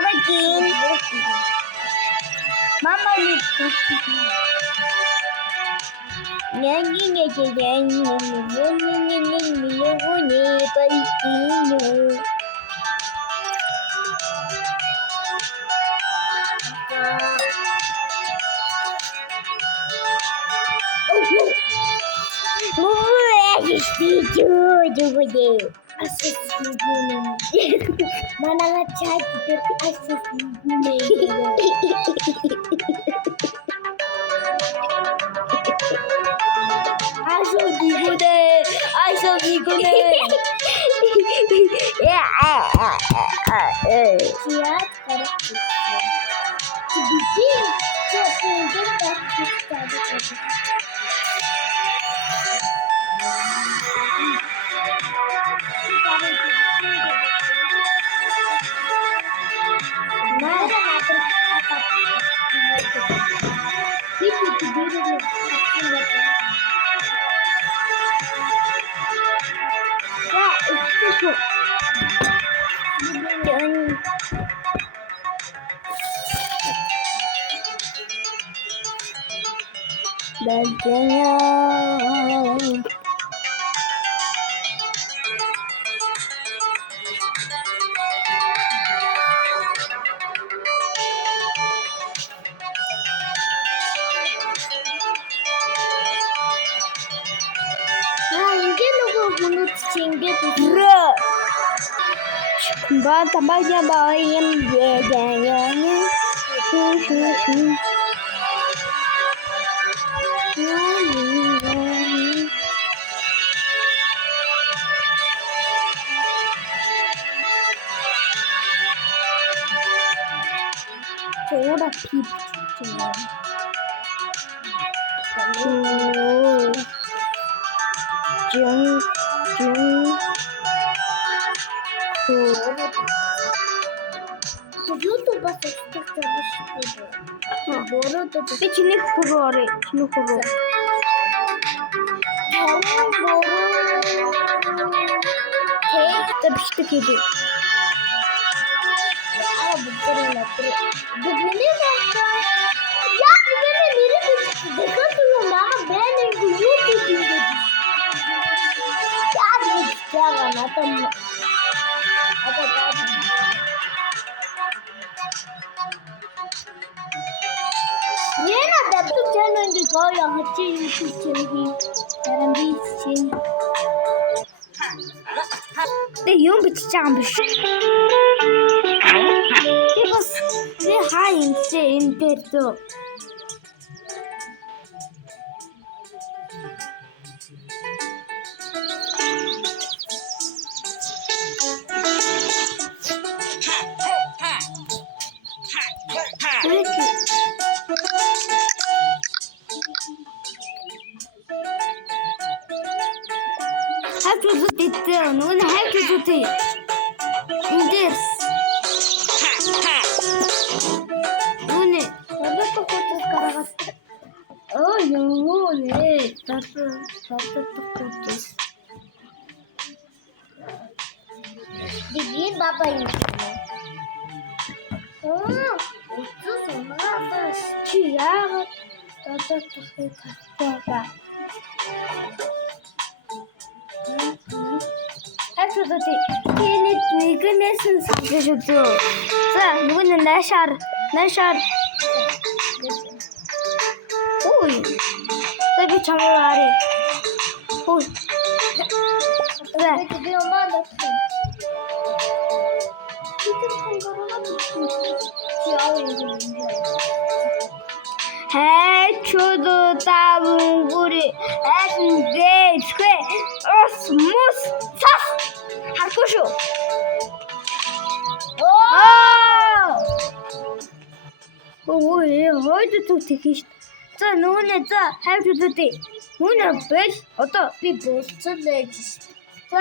Babacığım. Mama lütfen. Mana ngechat tapi asus gune. Aso gune. Ya. Siap karakter. Bikin sepuluh praktis tadi. Bata bayım yeğenim. Soda pip. YouTube'a sıktıkça düşüyordu. Boru da içini kurur. Tamam boru. Tek de pişti kedi. Ama bu böyle. Bu ne başka? Ya bu beni biri düştü. Dikkatıyorum ama ben YouTube'da ya bu çıkacağım adam. Goya hacı YouTube channel için. De yum biteceğim. Ne hain şeyin derdi. Herkes gitti. Onu herkes gitti. İndir. Bu ne? Orada çok otuz karagat. Oh no, ne? Tatlı otuz. Bildiğin babayım. Otuz onlar çıkıyor. Tatlı. Herkese 이근에선 사주셨죠. 자, 누구는 날샬. 오이. 여기 잠을 아래. 오이. 왜? 그게 엄마 났어. 해초도 따봉구리 에스데 스퀘 오스모스 사스 하코쇼 오예 어디도 되게 자 너네 자 해초도 돼 너네 베스 어떠 비보스 내지 자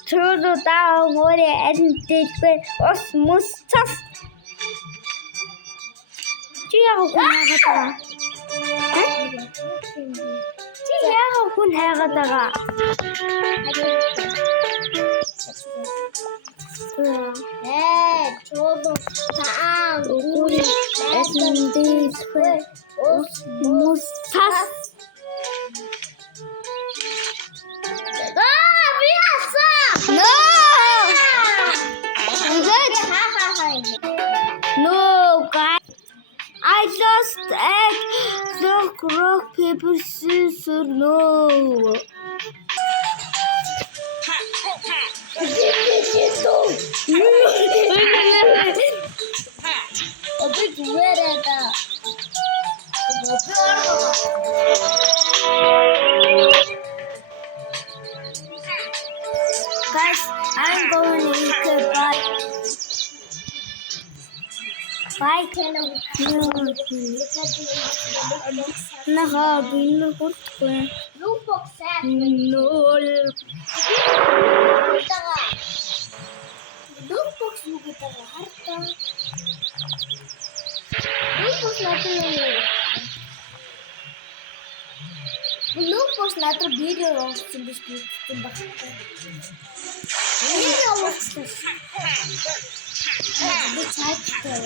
해초도 따봉구리 에스데 스퀘 오스모스 사스 Chiyaho kun hagataga. Чулуу таан үгүй эсэндисвэ мусас биаса no no guys I lost egg rock paper scissors no Guys, I'm going to eat a bite. Bye, hello. Loopbox надад видео оруулсан биш гэсэн багтаа. Энэ оруулсан. Би цаашдаа.